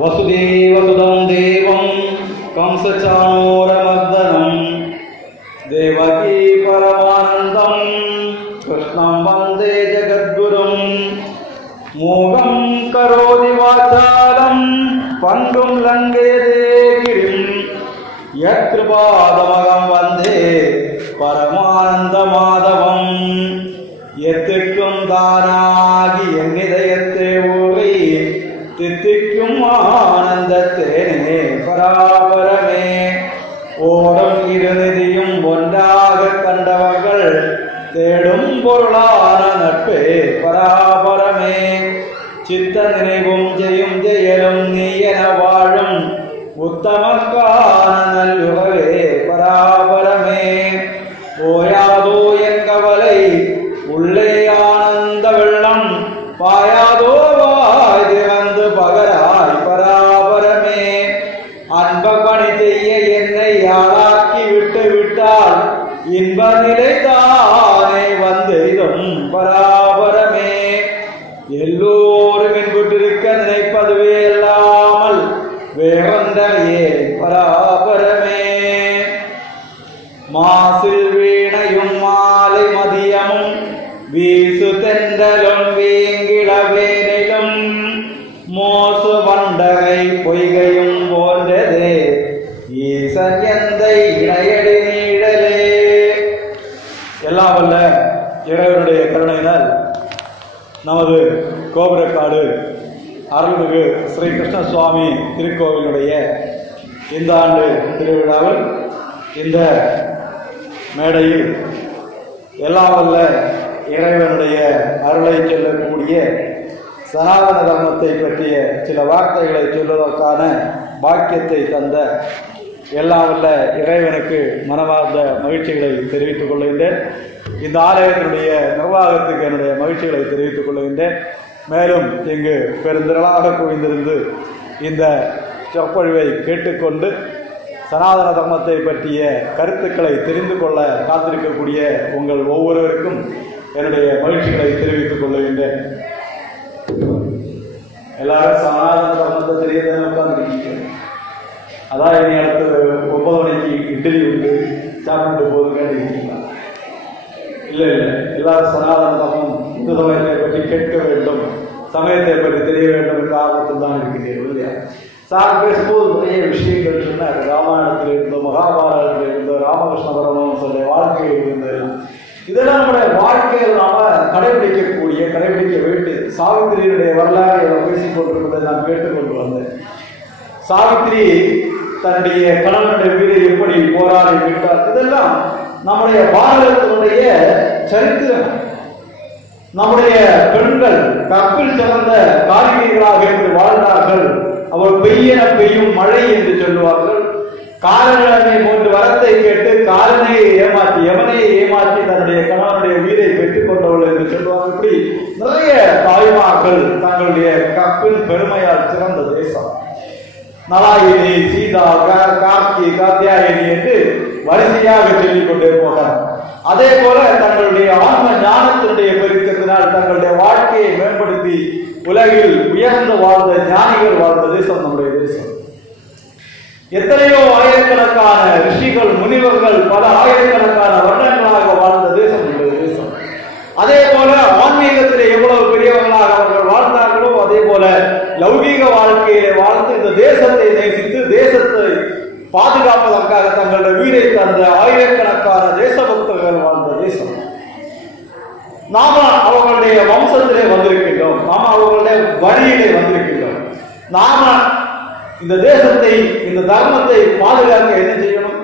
वसुदेवसुतं देवं कंसचाणूरमर्दनं देवकी परमानन्दं कृष्णं वन्दे जगद्गुरुं मूगं करोति वाचालं पङ्गुं लङ्घयते गिरिं यत्कृपादमगं वन्दे परमानन्दमाधवं எத்துக்கும் தானாகி என் இதயத்தை ஊறி தித்திக்கும் ஆனந்தத்தேனே பராபரமே. ஓடும் இருநிதியும் ஒன்றாக கண்டவர்கள் தேடும் பொருளான நட்பே பராபரமே. சித்த நினைவும் ஜெயும் ஜெயலும் நீ என வாழும் உத்தமக்கான நல்லுறவே பராபரமே. ஓயாதோ என் கவலை உள்ளே ஆனந்த வெள்ளம் பாயாதோ வாய் திறந்து பகராய் பராபரமே. அன்ப பணி செய்ய என்னை யாராக்கி விட்டு விட்டால் இன்ப நிலை தானே வந்தெய்தும் பராபரமே. எல்லோரும் என்பிட்டிருக்க நினைப்பதுவே அல்லாமல் வேறொன்றையே பராபரமே. மாசில் வீணையும் மாலை மதியமும் வீசு தென்றலும் வீங்கிளவேனிலும் மோசு வண்டகை பொய்கையும் போன்றதே ஈசன் எந்தை இணையடி நீழலே. எல்லாம் வல்ல இறைவனுடைய கருணையினால் நமது கோபுரக்காடு அருள்மிகு ஸ்ரீ கிருஷ்ண சுவாமி திருக்கோவிலுடைய இந்த ஆண்டு திருவிழாவில் இந்த மேடையில் எல்லாம் வல்ல இறைவனுடைய அருளை சொல்லக்கூடிய சனாதன தர்மத்தை பற்றிய சில வார்த்தைகளை சொல்வதற்கான பாக்கியத்தை தந்த எல்லாம் வல்ல இறைவனுக்கு மனமார்ந்த மகிழ்ச்சிகளை தெரிவித்துக் கொள்கின்றேன். இந்த ஆலயத்தினுடைய நிர்வாகத்துக்கு என்னுடைய மகிழ்ச்சிகளை தெரிவித்துக் கொள்கின்றேன். மேலும் இங்கு பெருந்திரளாக குவிந்திருந்து இந்த சொற்பொழிவை கேட்டுக்கொண்டு சனாதன தர்மத்தை பற்றிய கருத்துக்களை தெரிந்து கொள்ள காத்திருக்கக்கூடிய உங்கள் ஒவ்வொருவருக்கும் என்னுடைய மகிழ்ச்சிகளை தெரிவித்துக் கொள்கின்றேன். எல்லாரும் சனாதன தர்மத்தை தெரியாத உட்கார்ந்துருக்கீங்க. அதான் இனி அடுத்து 9 மணிக்கு இட்லி உண்டு சாப்பிட்டு போது கேட்டுருக்கீங்களா? இல்லை இல்லை, எல்லாரும் சனாதன தர்மம் இந்து சமயத்தை பற்றி கேட்க வேண்டும், சமயத்தை பற்றி தெரிய வேண்டும் என்ற ஆர்வத்தில் தான் இருக்கிறீர்கள் இல்லையா? சார் பேசும்போது நிறைய விஷயங்கள் சொன்னார். ராமாயணத்தில் இருந்தோ, மகாபாரதத்தில் இருந்தோ, ராமகிருஷ்ண பரமஹம்சருடைய வாழ்க்கையில் இருந்தது. இதெல்லாம் நம்முடைய வாழ்க்கையில் நாம கடைபிடிக்க வேண்டியது. சாவித்திரியுடைய வரலாறு பேசிக் கொண்டிருப்பதை நான் கேட்டுக்கொண்டு வந்தேன். சாவித்திரி தன்னுடைய கணவனுடைய வீரை எப்படி போராடி விட்டார், இதெல்லாம் நம்முடைய பாரதத்தினுடைய சரித்திரம். நம்முடைய பெண்கள் கற்பில் சிறந்த காரிகைகளாக என்று வாழ்ந்தார்கள். அவர் பெய்யன பெய்யும் மழை என்று சொல்லுவார்கள். காலநிலைமை போன்று வரத்தை கேட்டு காலனை ஏமாற்றி எவனை ஏமாற்றி தன்னுடைய கணவனுடைய உயிரை பெற்றுக் கொண்டவள் என்று சொல்லுவார்கள். இப்படி நிறைய தாய்மார்கள் தங்களுடைய கற்பின் பெருமையால் சிறந்த தேசம். நலாயினி, சீதா, கார்த்தி, காத்தியாயினி என்று வரிசையாக சொல்லிக் கொண்டே போகிறார். அதே போல தங்களுடைய ஆன்ம ஞானத்தினுடைய பெருக்கத்தினால் தங்களுடைய வாழ்க்கையை மேம்படுத்தி உலகில் உயர்ந்து வாழ்ந்த ஞானிகள் வாழ்ந்த தேசம் நம்முடைய தேசம். எத்தனையோ ஆயிரக்கணக்கான ரிஷிகள், முனிவர்கள் பல ஆயிரக்கணக்கான வருடங்களாக வாழ்ந்த தேசம் நம்முடைய தேசம். அதே போல ஆன்மீகத்திலே எவ்வளவு பெரியவர்களாக அவர்கள் வாழ்ந்தார்களோ அதே போல லௌகீக வாழ்க்கையிலே வாழ்ந்து இந்த தேசத்தை நேசித்து தேசத்தை பாதுகாப்பதற்காக தங்களுடைய உயிரை தந்த ஆயிரக்கணக்கான தேசபக்தர்கள் வாழ்ந்த தேசம். நாம அவர்களுடைய வம்சத்திலே வந்திருக்கின்றோம், நாம அவர்களுடைய வழியிலே வந்திருக்கின்றோம். நாம இந்த தேசத்தை, இந்த தர்மத்தை பாதுகாக்க என்ன செய்யணும்?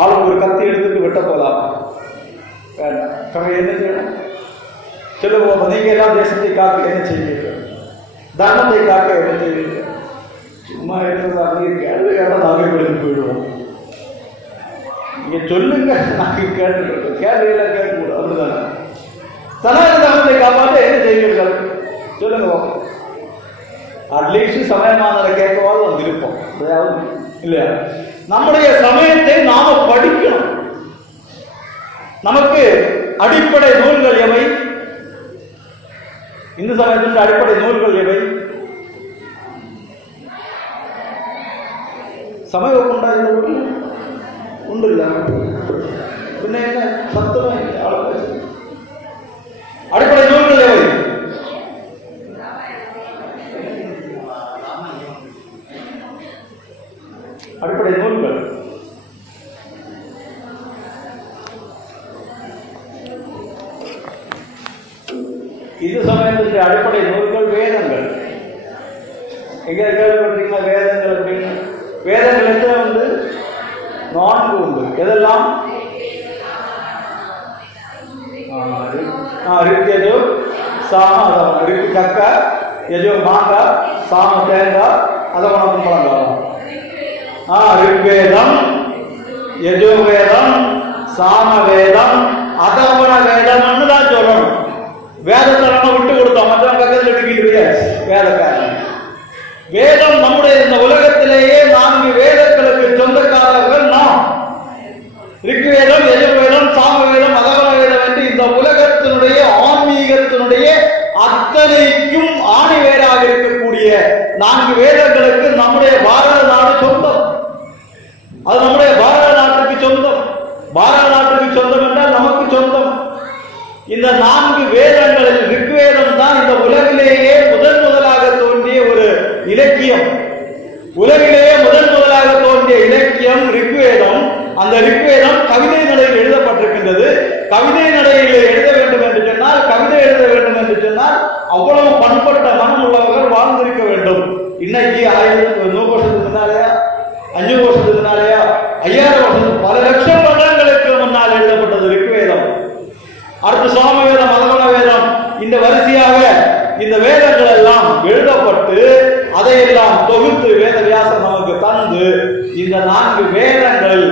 ஆளுக்கு ஒரு கத்தி எடுத்துட்டு வெட்ட போலாம், என்ன செய்யணும் சொல்லுவோம். நீங்க எல்லாம் தேசத்தை காக்க என்ன செய்வீர்கள்? தர்மத்தை காக்க என்ன செய்வீர்கள்? சும்மா இருக்கிறது அப்படி கேள்வி கேட்டால் நாங்கள் வெளியே போயிடுவோம். நீங்க சொல்லுங்க, நாங்கள் கேட்டுருக்கோம். கேள்வியெல்லாம் கேட்கக்கூடாது, அப்படிதானே? சனாதன தர்மத்தை காப்பாற்ற என்ன செய்வீர்கள் சொல்லுங்க. அட்லீஸ்ட் சமயமானதை கேட்கவாது வந்து இருப்போம் இல்லையா? நம்முடைய சமயத்தை நாம படிக்கணும். நமக்கு அடிப்படை நூல்கள் எவை? இந்து சமயத்தின் அடிப்படை நூல்கள் எவை? சமயம் உண்டா இந்த ஊரில்? உண்டு இல்லை? பின்ன என்ன சத்தமா அடிப்படை நூல்கள் எவை? அடிப்படை நூல்கள் இது சமயத்துக்கு அடிப்படை நூல்கள் வேதங்கள். எங்க கேள்விப்பட்டீங்களா வேதங்கள் அப்படின்னு? வேதங்கள் எத்தனை உண்டு? 4 உண்டு. எதெல்லாம்? ரிக் யஜு சாம அதவனம். ரிக் கக்க, யஜு மாங்காய், சாம தேங்காய், அதவனம் கும்பலங்காய். ரிக்வேதம், யஜுர்வேதம், சாம வேதம், அதவன வேதம்னு தான் சொல்லணும். வேதத்தை நம்ம விட்டு கொடுத்தோம், மற்றவங்க பக்கத்தில் எடுக்கிட்டு வேதக்காரன். வேதம் நம்முடைய இந்த உலகத்திலேயே 4 வேதங்களுக்கு சொந்தக்காரர்கள் நாம். ரிக்வேதம், யஜுர்வேதம், சாமவேதம், அதவன வேதம் என்று இந்த உலகத்தினுடைய ஆன்மீகத்தினுடைய அத்தனைக்கும் ஆணி வேறாக இருக்கக்கூடிய 4 வேதங்களுக்கு நம்முடைய பாரத நாடு சொந்தம். அது நம்முடைய பாரத நாட்டுக்கு சொந்தம். பாரத நாட்டுக்கு சொந்தம் என்றால் நமக்கு சொந்தம். இந்த 4 வேதங்களில் ரிக்வேதம் தான் இந்த உலகிலேயே முதலாக தோன்றிய ஒரு இலக்கியம். உலகிலேயே முதலாக தோன்றிய இலக்கியம் ரிக்வேதம். அந்த ரிக்வேதம் கவிதை நடையில் எழுதப்பட்டிருக்கின்றது. கவிதை நடையில் எழுத வேண்டும் என்று சொன்னால், கவிதை எழுத வேண்டும் என்று சொன்னால் அவ்வளவு பண்பட்ட மனம் உள்ளவர்கள் வாழ்ந்திருக்க வேண்டும். இன்னைக்கு 100 வருஷத்துக்கு முன்னாலேயா, 5 வருஷத்துக்கு முன்னாலேயா, 5000 வருஷத்துக்கு, பல லட்சம் வருடங்களுக்கு முன்னால் எழுதப்பட்டது ரிக்வேதம். அடுத்து சாமவேதம், அதவன வேதம், இந்த வரிசையாக இந்த வேதங்கள் எல்லாம் எழுதப்பட்டு அதையெல்லாம் தொகுத்து வேதவியாசம் நமக்கு தந்து, இந்த 4 வேதங்கள்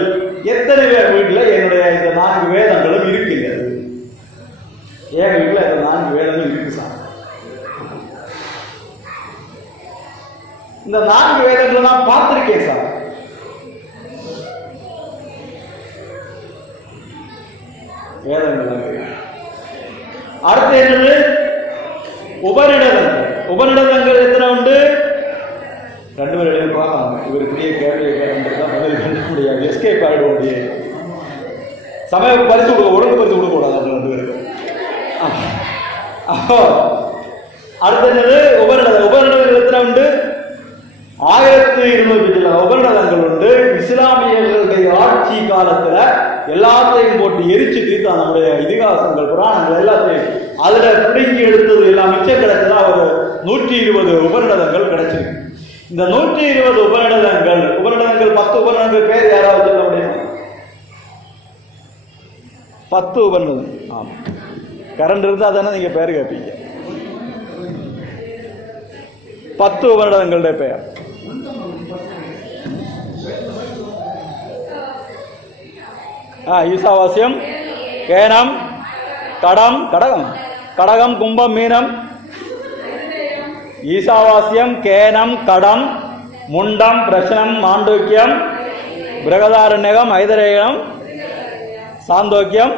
எத்தனை பேர் வீட்டில் என்னுடைய இந்த 4 வேதங்களும் இருக்கின்றது? என் வீட்டில் இந்த 4 வேதங்கள் இருக்கு சார். இந்த 4 வேதங்களை நான் பார்த்திருக்கேன் சார். வேதங்கள் அடுத்து என்னது? உபநிடதங்கள். உபநிடதங்கள் எத்தனை உண்டு? 2 பேர் எழுதி பார்க்கலாம். இவர் பெரிய கேள்வியை கேட்க பதில் கண்டுக்க முடியாது, எஸ்கேப் ஆகிட முடியாது. சமய பரிசு கொடுக்க, ஒழுங்கு பரிசு கொடுக்க கூடாது அவங்க 2 பேருக்கு. அடுத்து என்னது? உபநிடதம். உபநிடதங்கள் எத்தனை உண்டு? 1200 உபநிடதங்கள் உண்டு. இஸ்லாமியர்களுடைய ஆட்சி காலத்துல எல்லாத்தையும் போட்டு எரிச்சு தீர்த்தான் நம்முடைய இதிகாசங்கள், புராணங்கள் எல்லாத்தையும். அதுல பிடுங்கி எடுத்தது எல்லாம் மிச்சம் கிடைச்சதா ஒரு 120 உபநிடதங்கள் கிடைச்சிருக்கு. இந்த 120 உபநிடதங்கள் 10 உபநிடதங்கள் பேர் யாராவது சொல்ல முடியுமா? 10 உபநிடதம். ஆமா, கரண்ட் இருந்தா தானே நீங்க பேர் கேட்பீங்க. 10 உபநிடதங்களுடைய பெயர். ஈசாவாஸ்யம், கேனம், கடம், கடகம், கும்பம், மீனம். ஈசாவாஸ்யம், கேனம், கடம், முண்டம், பிரசனம், மாண்டூக்கியம், பிரகதாரண்யகம், ஐதரேயம், சாந்தோக்கியம்,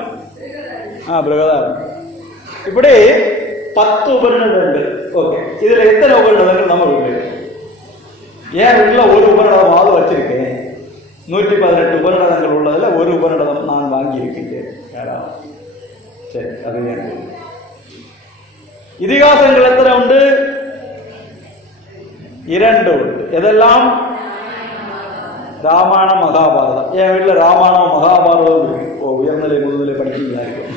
பிரகதாரண்யம். இப்படி 10 உபநிடதங்கள். ஓகே, இதுல எத்தனை உபநிடதங்கள் நம்ம வீட்டு? என் வீட்டில் ஒரு உபநிடதமாவது வச்சிருக்கேன். 118 உபநிடதங்கள் உள்ளதுல ஒரு உபநிடதம் நான் வாங்கி இருக்கின்றேன். சரி, அது இதிகாசங்கள் எத்தனை உண்டு? 2 உண்டு. எதெல்லாம்? ராமாயணம், மகாபாரதம். என் வீட்டில் ராமாயணம், மகாபாரதம் இருக்கு. உயர்நிலை முதுநிலை படிக்கிறீங்களா இருக்கும்.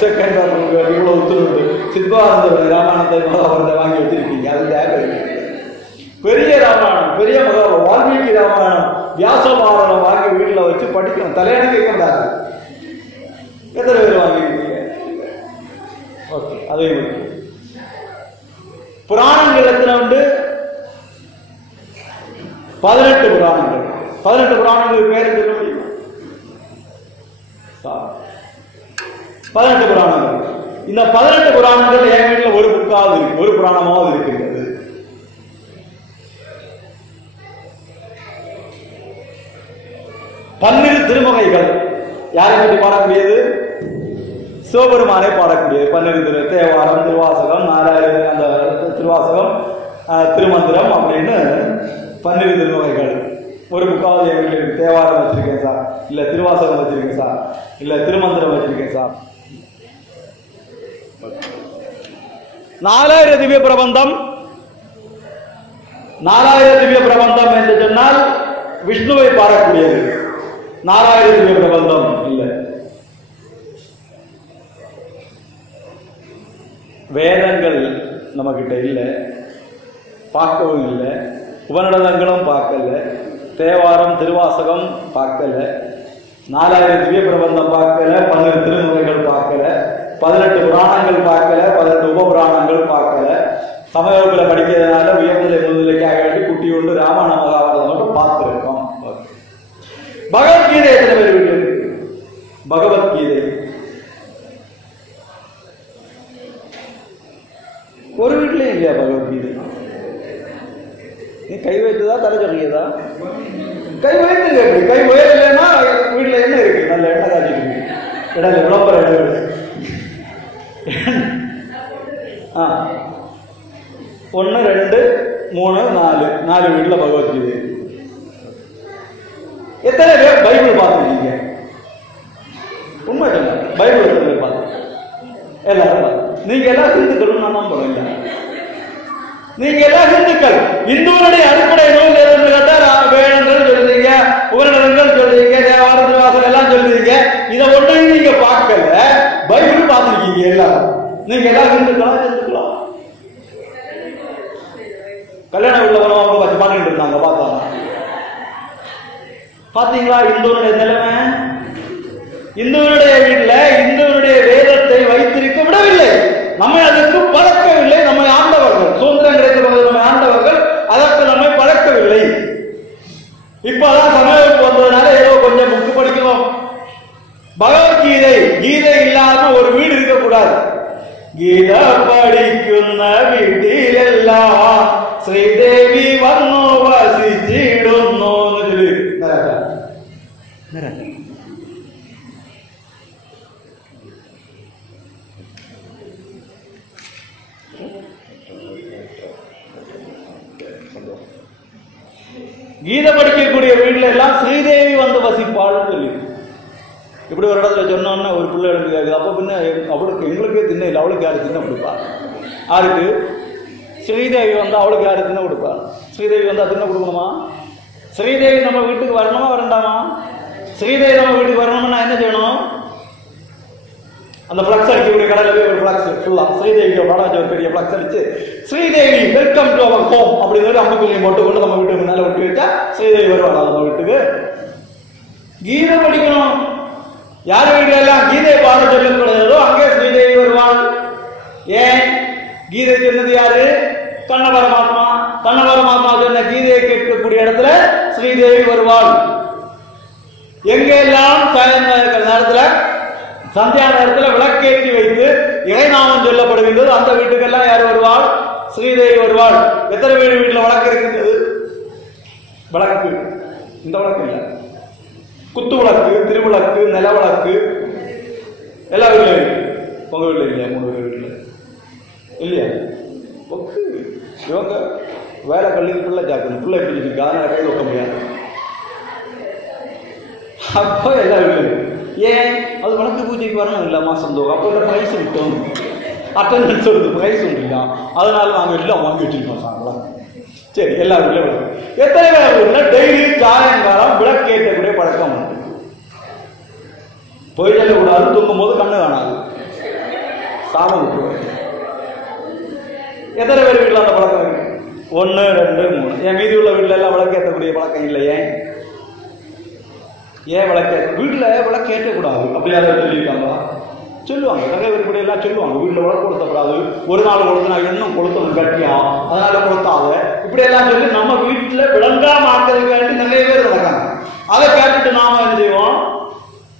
செகண்ட் இவ்வளவு உத்துண்டு சித்வானந்த ராமாயணத்தை, மகாபாரதத்தை வாங்கி வச்சிருக்கீங்க. அது தேவை. பெரிய ராமாயணம், பெரிய மகாபாரதம், வால்மீகி ராமாயணம், வியாசபாரதம் வாங்கி வீட்டில் வச்சு படிக்கணும். தலையாணி கேட்கறாங்க. எத்தனை பேர் வாங்கிருக்கீங்க? ஓகே, அதே மாதிரி புராணங்கள் எத்தனை உண்டு? 18 புராணங்கள். 18 புராணங்கள் பேர் சொல்ல முடியுமா? 18 புராணங்கள். இந்த 18 புராணங்கள் என் வீட்டில் ஒரு புக்காவது இருக்கு, ஒரு புராணமாவது இருக்கின்றது. பன்னிரு திருமகைகள் யாரை பற்றி பாடக்கூடியது? சிவபெருமானை பாடக்கூடியது. 12 தேவாரம், திருவாசகம், நாராயண அந்த திருவாசகம், திருமந்திரம் அப்படின்னு 12 திருமகைகள். ஒரு புக்காவது என் வீட்டில் இருக்கு. தேவாரம் வச்சிருக்கேன் சார், இல்ல திருவாசகம் வச்சிருக்கேன் சார், இல்ல திருமந்திரம் வச்சிருக்கேன் சார். 4000 திவ்ய பிரபந்தம். 4000 திவ்ய பிரபந்தம் என்று சொன்னால் விஷ்ணுவை பாடக்கூடியது. 4000 திவ்ய பிரபந்தம் இல்லை. வேதங்கள் நம்ம கிட்ட இல்லை, பார்க்கவும் இல்லை. உபநிடதங்களும் பார்க்கல, தேவாரம் திருவாசகம் பார்க்கல, 4000 திவ்ய பிரபந்தம் பார்க்கல, 12 திருமுறைகள் பார்க்கல, 18 புராணங்கள் பார்க்கல, 18 உப புராணங்கள் பார்க்கல. சமயத்தில் படிக்கிறதுனால உயர்நிலை முன்னிலைக்காக வேண்டி குட்டி ஒன்று ராமாயண மகாபாரதம் மட்டும் பார்த்துருக்கோம். பகவத்கீதை எத்தனை பேர் வீட்டில் இருக்கு? பகவத்கீதை ஒரு வீட்லயும் இல்லையா? பகவத்கீதை நீ கை வைத்துதா தலை சொல்லியதா? கை வைத்து எப்படி? கை உயரலைன்னா வீட்டுல என்ன இருக்கு? நல்ல எண்ணெய் காட்சி இருக்கு, இடம் விளம்பர இடம். 1 2 3 4 வீட்டுல பகவத்கீதை. எத்தனை பேர் பைபிள் பார்த்துருக்கீங்க? உண்மை சொல்ல, பைபிள் எத்தனை பேர் பார்த்து? எல்லாரும். நீங்க எல்லாம் ஹிந்துக்கள் நான் நம்பணும் இல்லை. நீங்க எல்லாம் ஹிந்துக்கள். இந்துவனுடைய அடிப்படை நூல் எதுன்னு கேட்டா வேதங்கள் சொல்றீங்க, உபநிடதங்கள் சொல்றீங்க, தேவாரம் திருவாசகம் எல்லாம் சொல்றீங்க. இதை ஒன்றையும் நீங்க பார்க்கல, பைபிள் பார்த்துருக்கீங்க எல்லாரும். நீங்க எல்லாம் ஹிந்துக்களா? ஹிந்துக்களா? கல்யாணம் உள்ளவனும் அவங்க பத்தி பாடிட்டு இருந்தாங்க, பார்த்தாங்க. பாத்தீங்களா இந்துவனுடைய நிலைமை? இந்துவனுடைய வீட்டில் இந்துவனுடைய வேதத்தை வைத்திருக்க விடவில்லை. நம்மை அதற்கு பழக்கவில்லை. நம்மை ஆண்டவர்கள், சுதந்திரம் கிடைத்தபோது நம்மை ஆண்டவர்கள் அதற்கு நம்மை பழக்கவில்லை. இப்பதான் சமயத்துக்கு வந்ததுனால ஏதோ கொஞ்சம் புக்கு படிக்கிறோம். பகவத்கீதை, கீதை இல்லாம ஒரு வீடு இருக்கக்கூடாது. கீதை படிക്കുന്ന வீட்டிலெல்லாம் ശ്രീദേവി വന്നു വസിച്ചിടുന്നു. கீதை படிக்கக்கூடிய வீட்டுல எல்லாம் ஸ்ரீதேவி வந்து வசிப்பாள் சொல்லி இப்படி ஒரு இடத்துல சொன்னோம்னா ஒரு பிள்ளை எழுந்து அப்ப பின்ன அவளுக்கு எங்களுக்கே தின்ன இல்லை, அவளுக்கு யாரு தின்ன கொடுப்பா? யாருக்கு? ஸ்ரீதேவி வந்தா அவளுக்கு யாரு தின்ன கொடுப்பா? ஸ்ரீதேவி வந்தா தின்ன கொடுக்கணுமா? ஸ்ரீதேவி நம்ம வீட்டுக்கு வரணுமா வரண்டாமா? ஸ்ரீதேவி நம்ம வீட்டுக்கு வரணும்னா என்ன செய்யணும்? அந்த பிளக்ஸ் அடிக்கக்கூடிய கடையில் போய் ஒரு பிளக்ஸ் ஃபுல்லா ஸ்ரீதேவிக்கு படம் ஒரு பெரிய பிளக்ஸ் அடிச்சு Sridevi welcome to our home அப்படின்னு அம்புக்குள்ளையும் போட்டு கொண்டு நம்ம வீட்டுக்கு மேல விட்டு வச்சா ஸ்ரீதேவி வருவாங்க நம்ம வீட்டுக்கு. கீதை படிக்கணும். யார் வீட்டுல எல்லாம் கீதை பாட சொல்லக்கூடாதோ அங்கே ஸ்ரீதேவி வருவாள். ஏன்? கீதை சொன்னது யாரு? கண்ண பரமாத்மா. கண்ண பரமாத்மா சொன்ன கீதையை கேட்கக்கூடிய இடத்துல ஸ்ரீதேவி வருவாள். எங்கெல்லாம் நேரத்துல சந்தியா நேரத்தில் விளக்கேற்றி வைத்து இறைநாமம் சொல்லப்படுகின்றது, அந்த வீட்டுக்கெல்லாம் யார் வருவாள்? ஸ்ரீதேவி வருவாள். எத்தனை வீடு வீட்டில் விளக்கு இருக்கின்றது? விளக்கு, இந்த விளக்கு இல்லை, குத்து விளக்கு, திருவிளக்கு, நில விளக்கு எல்லா வீட்லையும் இருக்கு. உங்க வீட்டில் இல்லையா? 3 வீட்டில் இல்லையா? இவங்க வேலை கல்விக்கு பிள்ளை ஜாக்கணும், பிள்ளை எப்படி இருக்கு, அதனால கை வைக்க முடியாது. அப்போ எல்லா வீட்லையும் ஏன்? அது வழக்கு பூஜைக்கு வரணும் இல்லை மாசந்தோறும். அப்போ இல்லை ப்ரைஸ் விட்டோம், அட்டண்டன்ஸ் வருது, ப்ரைஸ் உண்டு இல்லை, அதனால நாங்கள் எல்லாம் வாங்கி வச்சுருக்கோம் சாங்களா. சரி, எல்லா வீட்லையும் விளக்கு. எத்தனை பேர் வீட்டில் டெய்லி சாயங்காலம் விளக்கேற்றக்கூடிய பழக்கம் உண்டு? போய் சொல்லக்கூடாது, தூங்கும் போது கண்ணு காணாது, சாமம் விட்டுருவாரு. எத்தனை பேர் வீட்டில் அந்த பழக்கம் இருக்கு? 1 2 3. என் மீதி உள்ள வீட்டில் எல்லாம் விளக்கேற்றக்கூடிய பழக்கம் இல்லை. ஏன் விளக்க வீட்டில் விளக்கு ஏற்றக்கூடாது அப்படி யாராவது சொல்லியிருக்காங்களா? சொல்லுவாங்க, நிறைய பேர் இப்படி எல்லாம் சொல்லுவாங்க. வீட்டில் விளக்கு கொளுத்தக்கூடாது, ஒரு நாள் கொளுத்தினா இன்னும் கொளுத்தணும் கட்டியா, அதனால கொளுத்தாத, இப்படி எல்லாம் சொல்லி நம்ம வீட்டில் விளங்காம ஆக்கிறதுக்கு வேண்டி நிறைய பேர் நடக்காங்க. அதை கேட்டுட்டு நாம என்ன செய்வோம்?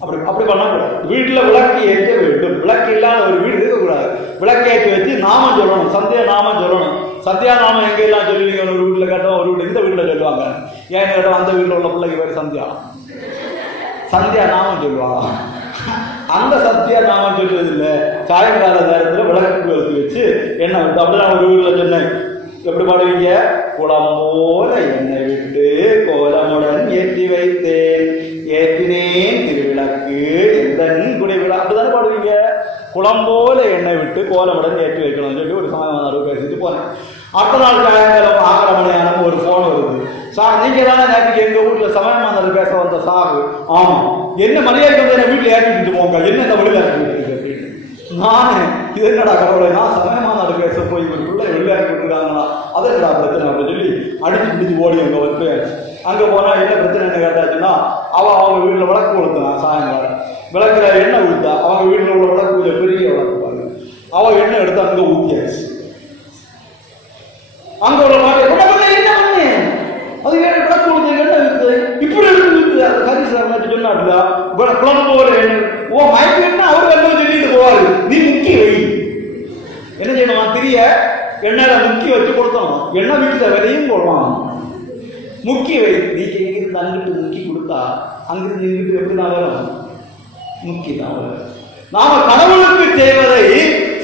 அப்படி பண்ணக்கூடாது. வீட்டில் விளக்கு ஏற்ற வேண்டும். விளக்கு இல்லாத ஒரு வீடு இருக்கக்கூடாது. விளக்கு ஏற்றி வச்சு நாமம் சொல்லணும், சந்தியா நாமம் சொல்லணும். சந்தியா நாமம் எங்கெல்லாம் சொல்லுவீங்க? ஒரு வீட்டில் கேட்டோம், ஒரு வீடு இந்த வீட்டில் சொல்லுவாங்க. ஏன் கேட்டோம்? அந்த வீட்டில் உள்ள பிள்ளைக்கு பேர் சந்தியா, சந்தியா நாமம் சொல்லுவாங்க. அந்த சத்தியா நாமம் சொல்றது இல்லை. சாயங்கால நேரத்தில் விளக்கு எடுத்து வச்சு என்ன அப்படிதான் ஒரு ஊரில் சொன்னேன். எப்படி பாடுவீங்க? குளம் போல என்னை விட்டு கோலமுடன் எனக்கு எந்த கூடிய வீடு அப்படிதானே பாடுவீங்க. குளம் போல எண்ணெய் விட்டு கோலமுடன் ஏற்றி வைக்கணும்னு சொல்லி ஒரு சமயம் பேசிட்டு போனேன். அடுத்த நாள் சாயங்காலம் 6:30 மணி ஆனப்போ ஒரு போன் வருது. சார் நீங்க தானே நேற்றுக்கு எங்க வீட்டுல சமயமானவர் பேச வந்த சார்? ஆமா. என்ன மரியாதை வந்து என்ன வீட்டுல ஏற்றிட்டு போங்க, என்ன இந்த வெளியில இருக்கு அப்படின்னு. நானு இது என்னடா கடவுளை, நான் சமயமானவர் பேச போய் ஒரு பிள்ளை வெளியாக்கி விட்டுருக்காங்களா, அதை என்னடா பிரச்சனை அப்படின்னு சொல்லி அடிச்சு பிடிச்சி ஓடி அங்க வந்து அங்க போனா என்ன பிரச்சனைன்னு கேட்டாச்சுன்னா, அவங்க வீட்டுல விளக்கு கொடுத்தான். சாயங்காலம் விளக்குற எண்ணெய் கொடுத்தா, அவங்க வீட்டுல உள்ள விளக்கு கொஞ்சம் பெரிய விளக்கு பாருங்க, அவ எண்ணெய் எடுத்து அங்க ஊத்தியாச்சு. அங்க உள்ள மாதிரி என்ன பண்ணு அது விளக்கு கொடுத்து எண்ணெய் இருக்குது இப்படி இருக்குது. அது ஹரி சார் சொன்னாட்டுல குழம்பு போல எண்ணெய் ஓ மயக்கினா அவரு என்ன சொல்லிட்டு போவாரு, நீ முக்கி வை. என்ன செய்யணும், திரிய எண்ணெயில முக்கி வச்சு கொடுத்தணும். எண்ணெய் வீட்டுல விலையும் போடுவான். முக்கி வை. நீங்க இங்கிருந்து அங்கிட்டு முக்கி கொடுத்தா அங்கிருந்து இங்கிட்டு எப்படிதான் வரும், முக்கி தான் வரும். நாம கடவுளுக்கு செய்வதை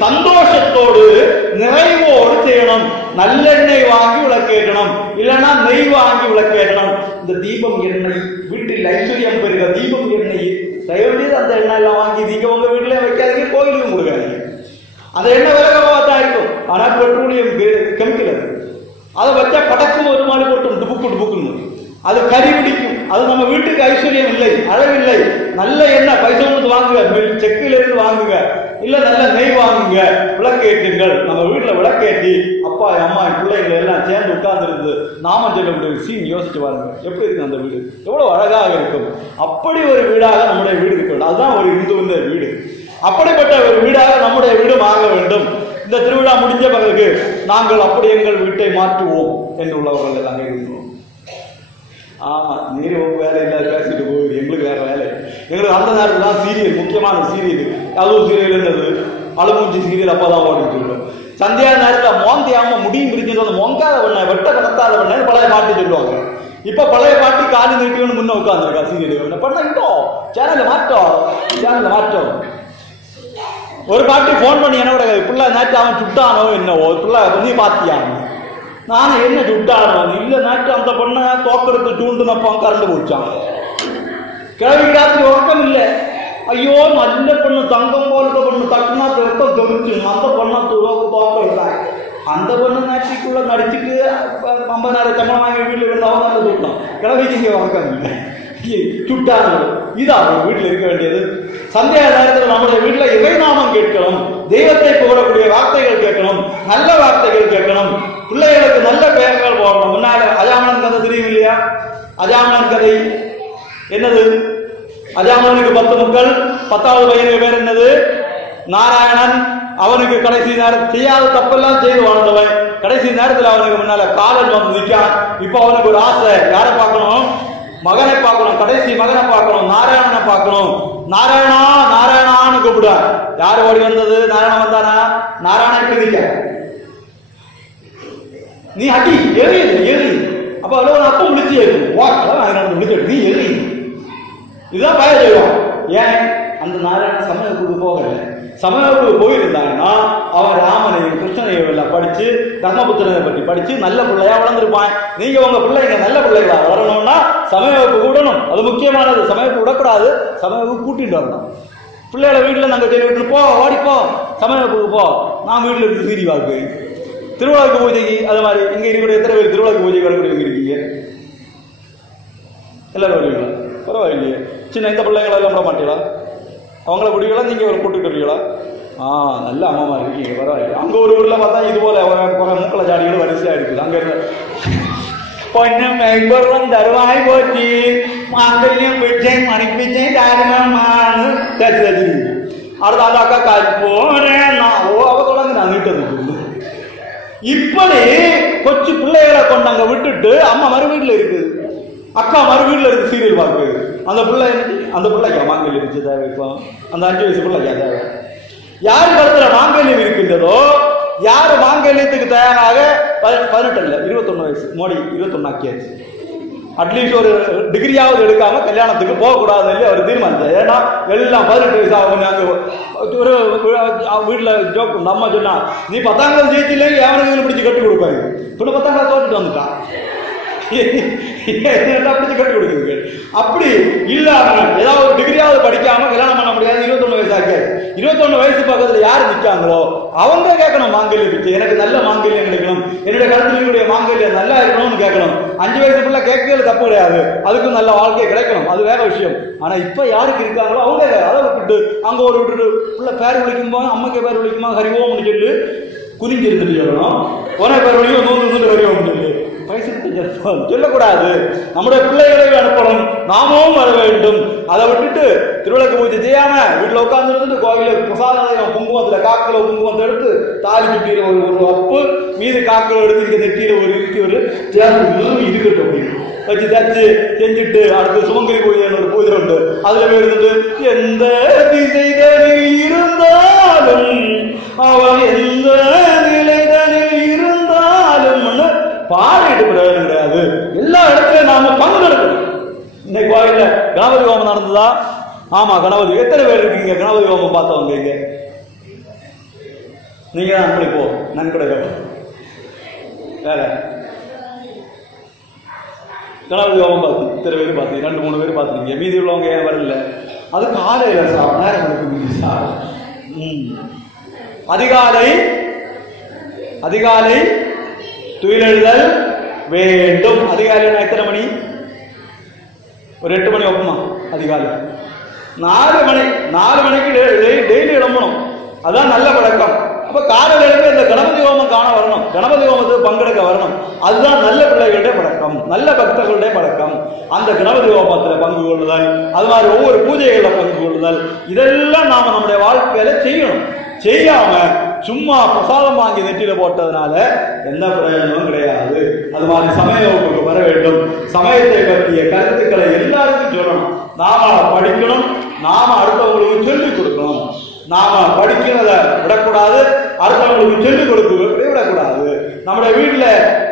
சந்தோஷத்தோடு நிறைவோடு செய்யணும். நல்லெண்ணெய் வாங்கி விளக்கேற்றணும், இல்லைன்னா நெய் வாங்கி விளக்கேற்றணும். இந்த தீபம் எண்ணெய் வீட்டில் ஐஸ்வர்யம் பெறுகிற தீபம் எண்ணெய் தயவு அந்த எண்ணெய் எல்லாம் வாங்கி நீங்க உங்க வீட்டுல வைக்காதீங்க, கோயிலுக்கும் கொடுக்காதீங்க. அந்த எண்ணெய் விலகமாக தான் இருக்கும், ஆனா பெட்ரோலியம் கெமிக்கல் அது. அதை வச்சா படக்கும் ஒரு மாதிரி போட்டும் டுபுக்கு டுபுக்குன்னு அது கறி பிடிக்கும். அது நம்ம வீட்டுக்கு ஐஸ்வர்யம் இல்லை, அளவில்லை. நல்ல எண்ணெய் பைசா கொடுத்து வாங்குங்க, செக்கில இருந்து வாங்குங்க, இல்ல நல்ல நெய் வாங்குங்க, விளக்கேற்றுங்கள். நம்ம வீட்டுல விளக்கேற்றி அப்பா அம்மா பிள்ளைகள் எல்லாம் சேர்ந்து உட்கார்ந்து இருந்து நாம சொல்லக்கூடிய சீன் யோசிச்சு பாருங்க, எப்படி இருக்கு அந்த வீடு, எவ்வளவு அழகாக இருக்கும். அப்படி ஒரு வீடாக நம்முடைய வீடு இருக்க, அதுதான் ஒரு இந்துவின் வீடு. அப்படிப்பட்ட ஒரு வீடாக நம்முடைய வீடும் ஆக வேண்டும். இந்த திருவிழா முடிஞ்ச பிறகு நாங்கள் அப்படி எங்கள் வீட்டை மாற்றுவோம் என்று உள்ளவர்கள் எல்லாம் இருந்தோம். ஆமா, நீர் வேலை இல்லாத பேசிட்டு போகுது, எங்களுக்கு வேற வேலை. எங்களுக்கு அந்த நேரத்துல தான் சீரியல், முக்கியமான சீரியல், அதுவும் சீரியல் என்னது அழுமூஞ்சி சீரியல் அப்பதான் ஓடிட்டு இருக்கோம். சந்தியா நேரத்துல மோந்தியாம முடியும் பிரிச்சுட்டு மொங்காத பண்ண வெட்ட கடத்தாத பண்ண பழைய பாட்டு சொல்லுவாங்க. இப்ப பழைய பாட்டு காலி நிறுத்தி முன்ன உட்காந்துருக்கா சீரியல் பண்ணோம். சேனல்ல மாற்றோம். ஒரு பாட்டு போன் பண்ணி என்ன பிள்ளை நேற்று அவன் சுட்டானோ என்னவோ, பிள்ளை நீ பாத்தியானோ, நானும் என்ன சுட்டானோ இல்ல நேற்று அந்த பொண்ண தோக்கெடுத்து தூண்டுனப்போ கரண்டு போச்சான். கிழவி ராத்திரி உறக்கம் இல்லை. ஐயோ நல்ல பொண்ணு தங்கம் போன்ற பொண்ணு தக்குனா ரத்தம் தொகுச்சு அந்த பொண்ணை தோக்க எடுத்தாங்க. அந்த பொண்ணு நேற்றுக்குள்ள நடிச்சுட்டு 50,000 சம்பளம் வாங்கி வீட்டுல இருந்து அவங்க நல்ல தூக்கலாம். கிழவிக்கு இங்க உறக்கம் இல்லை, சுட்டானோ. இது அவங்க வீட்டுல இருக்க வேண்டியது. சந்தியா நேரத்தில் நம்முடைய வீட்டுல இறைநாமம் கேட்கணும், தெய்வத்தை புகழக்கூடிய வார்த்தைகள் கேட்கணும், நல்ல வார்த்தைகள் கேட்கணும், பிள்ளைகளுக்கு நல்ல பெயர்கள் போடணும். முன்னால அஜாமனன் கதை தெரியும் இல்லையா? அஜாமனன் கதை என்னது? அஜாமனனுக்கு 10 மக்கள், 10வது பையனுக்கு பேர் என்னது? நாராயணன். அவனுக்கு கடைசி நேரம் செய்யாத தப்பெல்லாம் செய்து வாழ்ந்தவன். கடைசி நேரத்தில் அவனுக்கு முன்னால காலன் வந்து நிற்கான். இப்ப அவனுக்கு ஒரு ஆசை, யாரை பார்க்கணும்? மகனை பார்க்கணும், கடைசி மகனை பார்க்கணும், நாராயணனை பார்க்கணும். நாராயணா நாராயணான்னு கூப்பிட யாரு ஓடி வந்தது? நாராயணன் வந்தானா? நாராயணன் இப்படி நிக்க, நீ அடி ஏறி அப்ப அப்ப முடிச்சு முடிச்சு நீ ஏறி, இதுதான் பய செய்வான். ஏன் அந்த நாராயணன் சமயத்துக்கு போகல? சமயத்துக்கு போயிருந்தாங்கன்னா அவன் ராமனையும் கிருஷ்ணனையும் எல்லாம் படிச்சு தர்மபுத்திரனை பற்றி படிச்சு நல்ல பிள்ளையா வளர்ந்துருப்பான். நீங்க உங்க பிள்ளைங்க நல்ல பிள்ளைகளா வரணும்னா சமயவகுப்பு கூடணும், அது முக்கியமானது. சமயவகுப்பு விடக்கூடாது, சமயவகுப்பு கூட்டிட்டு வரணும். பிள்ளைகளை வீட்டுல நாங்க சொல்லி விட்டு போ, ஓடிப்போ சமயவகுப்புக்கு போ. நான் வீட்டுல இருக்கு சீரி வாக்கு திருவிழாவுக்கு பூஜைக்கு. அது மாதிரி இங்க இருக்கிற எத்தனை பேர் திருவிழாவுக்கு பூஜைக்கு வரக்கூடிய இருக்கீங்க? எல்லாரும் வருவீங்களா? பரவாயில்லையே. சின்ன இந்த பிள்ளைங்களை எல்லாம் விட மாட்டீங்களா? அவங்கள பிடிக்கலாம், நீங்க கூட்டிட்டு வருவீங்களா? நல்ல அம்மாமா இருக்கீங்க, பரவாயில்ல. அங்க ஒரு ஊர்ல பார்த்தா இது போல மூக்கல ஜாடிகள் வரிசையா இருக்குது. அங்க பொன்னம் மெய்பொருளும் தருவாய் போச்சு மாங்கல்யம் பிச்சை மணிப்பிச்சை தாரணமானு தச்சு தச்சிருக்கு. அடுத்த அந்த அக்கா காய்ச்சி போனேன் நான் அவ தொடர்ந்து நான் நீட்டது. இப்படி கொச்சு பிள்ளைகளை கொண்டு அங்க விட்டுட்டு அம்மா மறு வீட்டுல இருக்குது, அக்கா மறு வீட்டுல இருக்கு சீரியல் பார்க்குது. அந்த பிள்ளை அந்த பிள்ளைக்கா மாங்கல்யம் வச்சு தேவை? இப்போ அந்த 5 வயசு பிள்ளைக்கா தேவை? யார் கருத்துல மாங்கல்யம் இருக்கின்றதோ, யாரு மாங்கல்யத்துக்கு தயாராக 18 இல்ல 21 வயசு, மோடி 21 ஆக்கியாச்சு. அட்லீஸ்ட் ஒரு டிகிரியாவது எடுக்காம கல்யாணத்துக்கு போகக்கூடாது இல்லை அவர் தீர்மானித்தார். ஏன்னா எல்லாம் 18 வயசு ஆகும். அங்கே ஒரு வீட்டுல ஜோக் அம்மா சொன்னா, நீ 10ஆம் கிளாஸ் ஜெயிச்சில்லை எவனுக்கு பிடிச்சி கட்டி கொடுப்பாங்க. இப்போ 10ஆம் கிளாஸ் தோற்றுட்டு வந்துட்டான். பிடிச்சு கட்டி கொடுக்குறீங்க. அப்படி இல்லாம ஏதாவது ஒரு டிகிரியாவது படிக்காம கல்யாணம் பண்ண முடியாது. 21 வயசு ஆக்காது. 21 வயசு பக்கத்துல யாரு நிற்காங்களோ அவங்க கேட்கணும் மாங்கல்ய பிச்சை. எனக்கு நல்ல மாங்கல்யம் கிடைக்கணும், என்னுடைய கருத்துடைய மாங்கல்யம் நல்லா இருக்கணும்னு கேட்கணும். 5 வயசுக்குள்ள கேட்கறது தப்பு கிடையாது, அதுக்கும் நல்ல வாழ்க்கை கிடைக்கணும், அது வேற விஷயம். ஆனா இப்ப யாருக்கு இருக்காங்களோ அவங்க அதை விட்டுட்டு அங்க ஒரு விட்டுட்டு உள்ள பேர் விളിக்கும்போ அம்மைக்கு பேர் விളിக்குமா ஹரிவோம்னு சொல்லி குதிஞ்சு இருந்துட்டு சொல்லணும். உன பேர் விളിக்கும் 100 ஹரிவோம்னு சொல்லி சொல்லக்கூடாது. நம்முடைய பிள்ளைகளை அனுப்பணும், நாமும் வர வேண்டும். அதை விட்டுட்டு திருவிளக்கு பூஜை செய்யாம வீட்டுல உட்கார்ந்து கோவில பிரசாதம் குங்குமத்துல காக்கில குங்குமத்தை எடுத்து தாலி சுட்டியில ஒரு அப்பு மீது காக்கில எடுத்து இங்க நெட்டியில ஒரு இருக்கட்டும் அப்படின்னு வச்சு தச்சு செஞ்சுட்டு அடுத்து சுமங்கலி பூஜை ஒரு பூஜை உண்டு. அதுல இருந்துட்டு எந்த திசைகளில் இருந்தாலும் அவன் எந்த நிலைகளில் இருந்தாலும் பாடிட்டு பிரயோஜனம் கிடையாது. எல்லா இடத்துலயும் நாம பங்கெடுக்கணும். இன்னைக்கு கோயில்ல கணபதி ஹோமம் நடந்ததா? ஆமா, கணபதி. எத்தனை பேர் இருக்கீங்க கணபதி ஹோமம் பார்த்தவங்க? இங்க நீங்க தான் அப்படி போ நன்கொடை வேற கணபதி ஹோமம் பார்த்து இத்தனை பேர் பார்த்து 2-3 பேர் பார்த்துருக்கீங்க. மீதி உள்ளவங்க ஏன் வரல? அது காலையில சார் நேரம் சார். அதிகாலை துயிலெழுதல் வேண்டும். அதிகாலை எத்தனை மணி? ஒரு 8 மணி வைப்போமா? அதிகாலை 4 மணிக்கு டெய்லி எழும்பணும். அதான் நல்ல பழக்கம். அப்ப காலையில எழுந்து இந்த கணபதி ஹோமம் காண வரணும், கணபதி ஹோமத்துக்கு பங்கெடுக்க வரணும். அதுதான் நல்ல பிள்ளைகளுடைய பழக்கம், நல்ல பக்தர்களுடைய பழக்கம். அந்த கணபதி ஹோமத்துல பங்கு கொள்ளுதல், அது மாதிரி ஒவ்வொரு பூஜைகளில் பங்கு கொள்ளுதல், இதெல்லாம் நாம நம்முடைய வாழ்க்கையில செய்யணும். செய்யாம சும்மா பிரசாதம் வாங்கி நெற்றியில போட்டதுனால எந்த பிரயோஜனமும் கிடையாது. அது மாதிரி சமய வகுப்புக்கு வர வேண்டும். சமயத்தை பற்றிய கருத்துக்களை எல்லாருக்கும் சொல்லணும். நாம படிக்கணும், நாம அடுத்தவங்களுக்கு சொல்லிக் கொடுக்கணும். நாம படிக்கிறத விடக்கூடாது, அடுத்தவங்களுக்கு சொல்லிக் கொடுக்க விடக்கூடாது. நம்முடைய வீட்டுல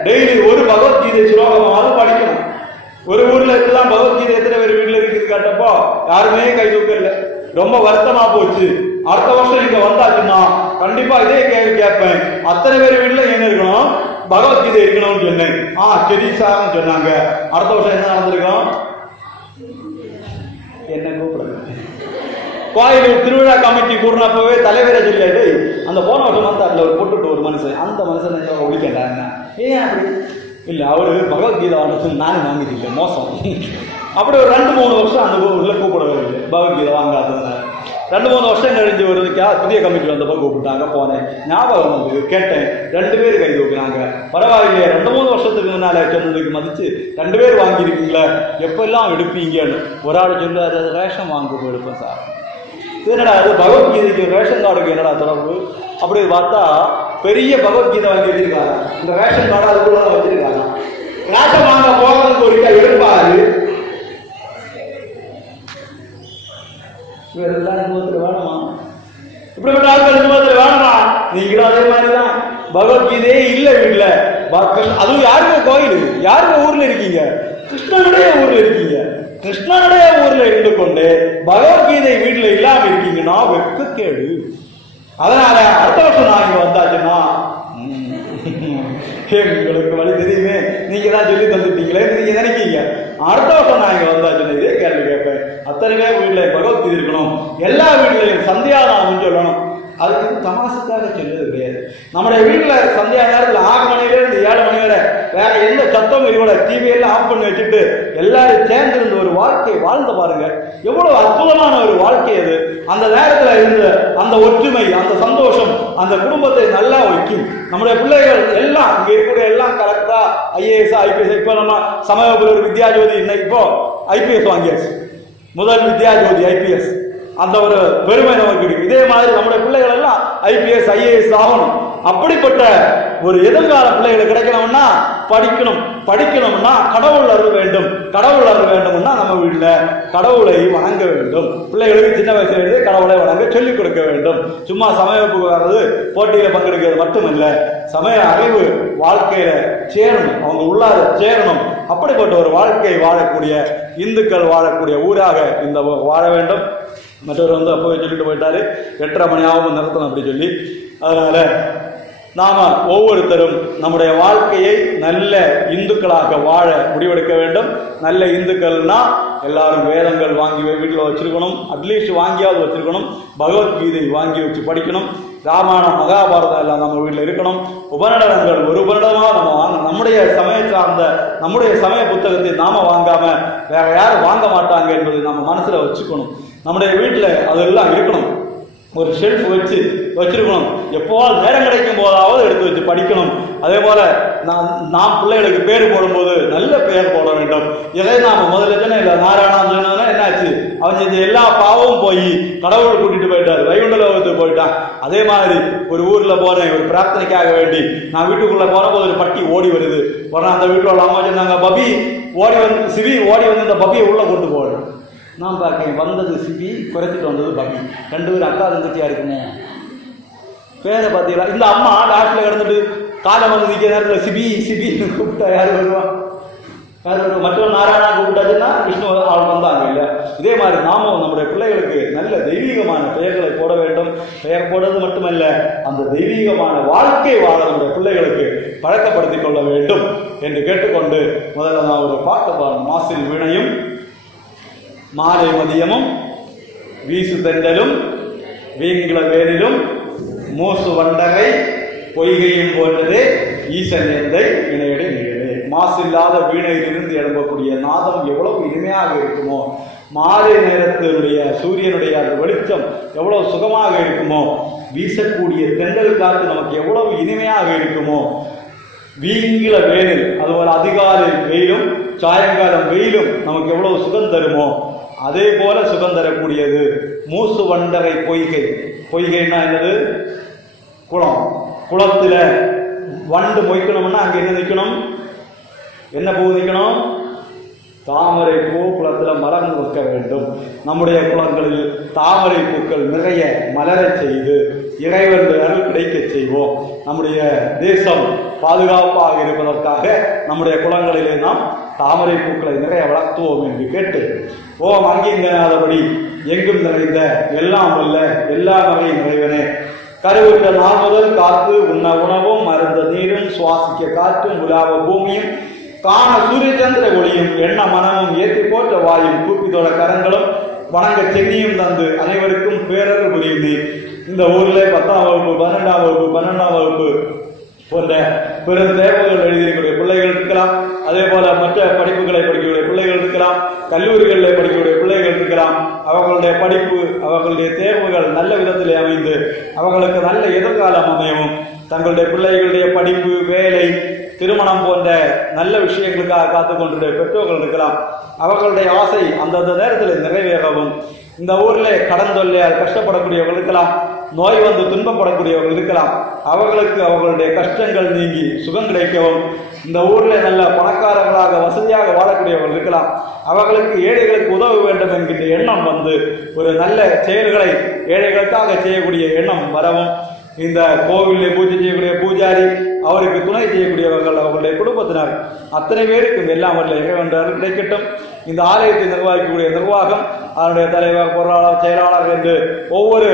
டெய்லி ஒரு பகவத்கீதை ஸ்லோகமாவது படிக்கணும். ஒரு ஊர்ல இருக்கலாம் பகவத்கீதை எத்தனை பேர் வீட்டுல இருக்குது கேட்டப்போ யாருமே கை தூக்க இல்லை. ரொம்ப வருத்தமா போச்சு. அடுத்த வருஷம் நீங்க வந்தாச்சுன்னா கண்டிப்பா இதே கேள்வி கேட்பேன். அத்தனை பேர் வீட்டுல என்ன இருக்கணும்? பகவத்கீதை இருக்கணும்னு சொன்னேன். சரி சார்னு சொன்னாங்க. அடுத்த வருஷம் என்ன நடந்திருக்கும்? என்ன கூப்பிடுங்க. கோயில் திருவிழா கமிட்டி கூறினப்பவே தலைவரை சொல்லியாடு அந்த போன வருஷம் வந்தாட்ல ஒரு போட்டுட்டு ஒரு மனுஷன், அந்த மனுஷன் ஒழிக்கண்டாங்க. ஏன் அப்படி இல்ல? அவரு பகவத்கீதை வாங்க நானும் வாங்கிட்டு மோசம். அப்படி ஒரு 2-3 வருஷம் அந்த ஊர்ல கூப்பிடவே இல்லை பகவத்கீதை வாங்காததுனால. 2-3 வருஷம் கழிஞ்சு வருதுக்கா புதிய கமிட்டி வந்தப்போ கூப்பிட்டாங்க. போனேன், ஞாபகம் வந்து கேட்டேன். 2 பேர் கை தூக்குனாங்க. பரவாயில்லையே, 2-3 வருஷத்துக்கு முன்னால சொன்னதுக்கு மதிச்சு 2 பேர் வாங்கியிருக்கீங்களே, எப்பெல்லாம் எடுப்பீங்கன்னு. ஒரு ஆள் சொல்லுவாரு, ரேஷன் வாங்க எடுப்பேன் சார். என்னடா அது பகவத்கீதைக்கு ரேஷன் கார்டுக்கு என்னடா தொடர்பு? அப்படி பார்த்தா பெரிய பகவத்கீதை வாங்கி வச்சிருக்காங்க. இந்த ரேஷன் கார்டு அதுக்குள்ள வச்சிருக்காங்க. ரேஷன் வாங்க போகிறதுக்கு ஒரு எடுப்பாரு. இவரெல்லாம் அனுபவத்தில் வேணுமா? இப்படிப்பட்ட ஆட்கள் அனுபவத்தில் வேணுமா? நீங்களும் அதே மாதிரிதான். பகவத்கீதையே இல்லை வீட்டுல. அதுவும் யாருங்க கோயில், யாருங்க ஊர்ல இருக்கீங்க? கிருஷ்ணனுடைய ஊர்ல இருக்கீங்க. கிருஷ்ணனுடைய ஊர்ல இருந்து கொண்டு பகவத்கீதை வீட்டுல இல்லாம இருக்கீங்கன்னா வெக்க கேடு. அதனால அடுத்த வருஷம் நான் இங்க வந்தாச்சுன்னா உங்களுக்கு வழி தெரியுமே, நீங்க தான் சொல்லி தந்துட்டீங்களே நீங்க நினைக்கீங்க. அடுத்த வருஷம் நான் இங்க வந்தாச்சுன்னா இதே கேள்வி கேட்பேன். அத்தனை பேர் வீட்டுல பகவத்கீதை இருக்கணும், எல்லா வீட்லயும் சந்தியாதானம் சொல்லணும். அதுக்கு தமாசுக்காக சொல்றது கிடையாது. நம்முடைய வீட்டுல சந்தியா நேரத்தில் 6 மணில இருந்து 7 மணி வரை வேற எந்த சத்தமும் இவ்வளோ டிவியெல்லாம் ஆஃப் பண்ணி வச்சுட்டு எல்லாரும் சேர்ந்திருந்த ஒரு வாழ்க்கை வாழ்ந்து பாருங்க. எவ்வளவு அற்புதமான ஒரு வாழ்க்கை அது. அந்த நேரத்துல இருந்த அந்த ஒற்றுமை, அந்த சந்தோஷம் அந்த குடும்பத்தை நல்லா வைக்கும். நம்முடைய பிள்ளைகள் எல்லாம் இங்க இருக்கக்கூடிய எல்லாம் கரெக்டா IAS IPS. இப்ப நம்ம சமயபுர ஒரு வித்யாஜோதி இன்னைக்கு இப்போ IPS வாங்கியாச்சு. முதல் வித்யாஜோதி IPS. அந்த ஒரு பெருமை நமக்கு இருக்கு. இதே மாதிரி நம்முடைய பிள்ளைகள் எல்லாம் IPS IAS ஆகணும். அப்படிப்பட்ட ஒரு எதிர்கால பிள்ளைகள் கிடைக்கணும்னா படிக்கணும். படிக்கணும்னா கடவுள் அருள் வேண்டும். கடவுள் அருள் வேண்டும்னா நம்ம வீட்டுல கடவுளை வணங்க வேண்டும். பிள்ளைகளுக்கு சின்ன வயசுல இருந்து கடவுளை வணங்க சொல்லிக் கொடுக்க வேண்டும். சும்மா சமயப்புக்கு வர்றது, போட்டியில பங்கெடுக்கிறது மட்டுமல்ல, சமய அறிவு வாழ்க்கையில சேரணும், அவங்க உள்ளார சேரணும். அப்படிப்பட்ட ஒரு வாழ்க்கை வாழக்கூடிய இந்துக்கள் வாழக்கூடிய ஊராக இந்த வாழ வேண்டும். மற்றவர் வந்து அப்போவே சொல்லிட்டு போயிட்டாரு, 8:30 மணி ஆகும் நிறுத்தணும் அப்படி சொல்லி. அதனால நாம ஒவ்வொருத்தரும் நம்முடைய வாழ்க்கையை நல்ல இந்துக்களாக வாழ முடிவெடுக்க வேண்டும். நல்ல இந்துக்கள்னா எல்லாரும் வேதங்கள் வாங்கி வீட்டில் வச்சிருக்கணும், அட்லீஸ்ட் வாங்கியாவது வச்சிருக்கணும், பகவத்கீதை வாங்கி வச்சு படிக்கணும், ராமாயணம் மகாபாரதம் எல்லாம் நம்ம வீட்டில் இருக்கணும். உபநடனங்கள் ஒரு உபநடனமாக நம்ம வாங்க, நம்முடைய சமய சார்ந்த நம்முடைய சமய புத்தகத்தை நாம வாங்காம வேற யாரும் வாங்க மாட்டாங்க என்பதை நம்ம மனசுல வச்சுக்கணும். நம்முடைய வீட்டில் அதெல்லாம் இருக்கணும். ஒரு ஷெல்ஃப் வச்சிருக்கணும். எப்போவாது நேரம் கிடைக்கும் போதாவது எடுத்து வச்சு படிக்கணும். அதே போல நாம் பிள்ளைகளுக்கு பேர் போடும்போது நல்ல பெயர் போட வேண்டும். இதை நாம முதல்ல தானே இல்லை நாராயணன் சொன்னதுனா என்னாச்சு, அவன் செஞ்ச எல்லா பாவமும் போய் கடவுள் கூட்டிட்டு போயிட்டாரு, வைகுண்ட லோகத்துக்கு போயிட்டான். அதே மாதிரி ஒரு ஊர்ல போனேன், ஒரு பிரார்த்தனைக்காக வேண்டி நான் வீட்டுக்குள்ள போன போது ஒரு பட்டி ஓடி வருது. உடனே அந்த வீட்டில் உள்ள அம்மா சொன்னாங்க, பபி ஓடி வந்து சிவி ஓடி வந்து இந்த பப்பியை உள்ள கொண்டு போகணும். நான் பார்க்கேன், வந்தது சிபி, குறைச்சிட்டு வந்தது பபி, ரெண்டு பேரும் அக்கா தங்கச்சியா இருக்குங்க. பேரை பார்த்தீங்களா? இந்த அம்மா லாஸ்ட்ல கிடந்துட்டு காலம் வந்து நிற்கிற நேரத்தில் சிபி சிபின்னு கூப்பிட்டா யார் வருவான்? யார் வருவா? மற்றவங்க நாராயணா கூப்பிட்டாச்சுன்னா விஷ்ணு அவள் வந்தாங்க இல்லையா? இதே மாதிரி நாமும் நம்முடைய பிள்ளைகளுக்கு நல்ல தெய்வீகமான பெயர்களை போட வேண்டும். பெயர் போடுறது மட்டுமல்ல, அந்த தெய்வீகமான வாழ்க்கை வாழ நம்முடைய பிள்ளைகளுக்கு பழக்கப்படுத்திக் கொள்ள வேண்டும் என்று கேட்டுக்கொண்டு முதல்ல நான் ஒரு பாட்டு பாடணும். மாசில் வீணையும் மாலை மதியமும் வீசு தென்றலும் வீங்கில வேலிலும் மூசு வண்டகை பொய்கையும் போன்றதே ஈசன் எந்தை இணையடி நிகழே. மாசு இல்லாத வீணையிலிருந்து எழும்பக்கூடிய நாதம் எவ்வளவு இனிமையாக இருக்குமோ, மாலை நேரத்தினுடைய சூரியனுடைய அந்த வெளிச்சம் எவ்வளவு சுகமாக இருக்குமோ, வீசக்கூடிய தென்றல் காற்று நமக்கு எவ்வளவு இனிமையாக இருக்குமோ, வீங்கில வேலில் அதுபோல அதிகாலை வெயிலும் சாயங்காலம் வெயிலும் நமக்கு எவ்வளவு சுகம் தருமோ, அதே போல சுகம் தரக்கூடியது மூசு வண்டகை பொய்கை. பொய்கைன்னா என்னது? குளம். குளத்துல வண்டு மொய்க்கணும்னா அங்க என்ன நிற்கணும்? என்ன பூ நிற்கணும்? தாமரை பூ குளத்துல மலர்ந்து நிற்க வேண்டும். நம்முடைய குளங்களில் தாமரை பூக்கள் நிறைய மலர செய்து இறைவன் அருள் கிடைக்க செய்வோம். நம்முடைய தேசம் பாதுகாப்பாக இருப்பதற்காக நம்முடைய குளங்களிலே நாம் தாமரை பூக்களை நிறைய வளர்த்துவோம் என்று கேட்டு, ஓம் அங்கிங்கனாதபடி எங்கும் நிறைந்த எல்லாம் வல்ல எல்லா வகை நிறைவனே, கருவிட்ட நாள் முதல் காத்து உண்ண உணவும் மருந்த நீரும் சுவாசிக்க காற்றும் உலாவ பூமியும் காண சூரிய சந்திர ஒளியும் எண்ண மனமும் ஏற்றி போற்ற வாயும் கூப்பித்தோட கரங்களும் வணங்க சென்னியும் தந்து அனைவருக்கும் பேரர் புரியுது. இந்த ஊர்ல 10ஆம் வகுப்பு 12ஆம் வகுப்பு 12ஆம் வகுப்பு போன்ற பெரும் தேர்வுகள் எழுதியிருக்கக்கூடிய பிள்ளைகள் இருக்கலாம். அதே போல மற்ற படிப்புகளை படிக்கக்கூடிய பிள்ளைகள் இருக்கலாம். கல்லூரிகளில் படிக்கக்கூடிய பிள்ளைகள் இருக்கலாம். அவர்களுடைய படிப்பு அவர்களுடைய தேர்வுகள் நல்ல விதத்திலே அமைந்து அவர்களுக்கு நல்ல எதிர்காலம் அமையவும், தங்களுடைய பிள்ளைகளுடைய படிப்பு வேலை திருமணம் போன்ற நல்ல விஷயங்களுக்காக காத்து கொண்டிருக்கிற பெற்றோர்கள் இருக்கலாம். அவர்களுடைய ஆசை அந்தந்த நேரத்தில் நிறைவேறவும், இந்த ஊரில் கடன் தொல்லையால் கஷ்டப்படக்கூடியவர்கள் இருக்கலாம், நோய் வந்து துன்பப்படக்கூடியவர்கள் இருக்கலாம். அவர்களுக்கு அவர்களுடைய கஷ்டங்கள் நீங்கி சுகம் கிடைக்கவும், இந்த ஊரில் நல்ல பணக்காரர்களாக வசதியாக வாழக்கூடியவர்கள் இருக்கலாம். அவர்களுக்கு ஏழைகளுக்கு உதவ வேண்டும் என்கின்ற எண்ணம் வந்து ஒரு நல்ல செயல்களை ஏழைகளுக்காக செய்யக்கூடிய எண்ணம் வரவும், இந்த கோவிலில் பூஜை செய்யக்கூடிய பூஜாரி அவருக்கு துணை செய்யக்கூடியவர்கள் அவர்களுடைய குடும்பத்தினர் அத்தனை பேருக்கும் எல்லாம் வல்ல இறைவன் அருள் கிடைக்கட்டும். இந்த ஆலயத்தை நிர்வகிக்கக்கூடிய நிர்வாகம், அதனுடைய தலைவர், பொருளாளர், செயலாளர் என்று ஒவ்வொரு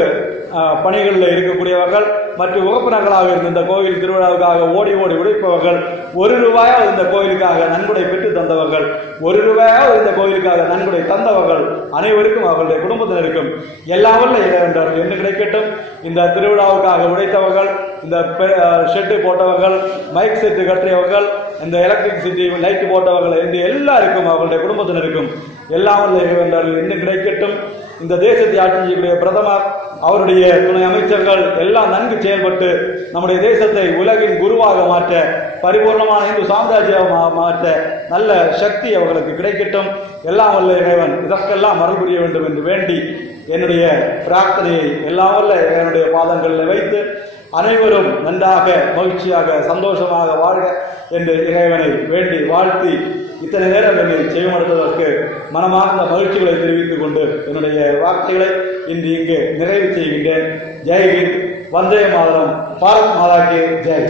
பணிகளில் இருக்கக்கூடியவர்கள் மற்றும் உறுப்பினர்களாக இருந்த இந்த கோவில் திருவிழாவுக்காக ஓடி ஓடி உழைப்பவர்கள், ₹1 இந்த கோயிலுக்காக நன்கொடை பெற்று தந்தவர்கள், ₹1 இந்த கோயிலுக்காக நன்கொடை தந்தவர்கள் அனைவருக்கும் அவர்களுடைய குடும்பத்தினருக்கும் எல்லாம் வல்ல இறைவன் அருள் என்று கிடைக்கட்டும். இந்த திருவிழாவுக்காக உழைத்தவர்கள், இந்த ஷெட்டு போட்டவர்கள், மைக் செட்டு கட்டியவர்கள், இந்த எலக்ட்ரிசிட்டி லைட் போட்டவர்கள் என்று எல்லாருக்கும் அவர்களுடைய குடும்பத்தினருக்கும் எல்லாம் வல்ல இறைவன் அருள் என்று கிடைக்கட்டும். இந்த தேசத்தை ஆட்சி செய்யக்கூடிய பிரதமர், அவருடைய துணை அமைச்சர்கள் எல்லாம் நன்கு செயல்பட்டு நம்முடைய தேசத்தை உலகின் குருவாக மாற்ற, பரிபூர்ணமான இந்து சாம்ராஜ்யமாக மாற்ற நல்ல சக்தி அவர்களுக்கு கிடைக்கட்டும். எல்லாம் வல்ல இறைவன் இதற்கெல்லாம் அருள் புரிய வேண்டும் என்று வேண்டி என்னுடைய பிரார்த்தனையை எல்லாம் வல்ல இறைவனுடைய பாதங்களில் வைத்து அனைவரும் நன்றாக மகிழ்ச்சியாக சந்தோஷமாக வாழ்க என்று இறைவனை வேண்டி வாழ்த்தி இத்தனை நேரம் என்னை செய்வதற்கு மனமார்ந்த மகிழ்ச்சிகளை தெரிவித்துக் கொண்டு என்னுடைய வார்த்தைகளை இன்று இங்கு நிறைவு செய்கின்றேன். ஜெய் ஹிந்த், வந்தே மாதரம், பாரத் மாதா கி ஜெய்.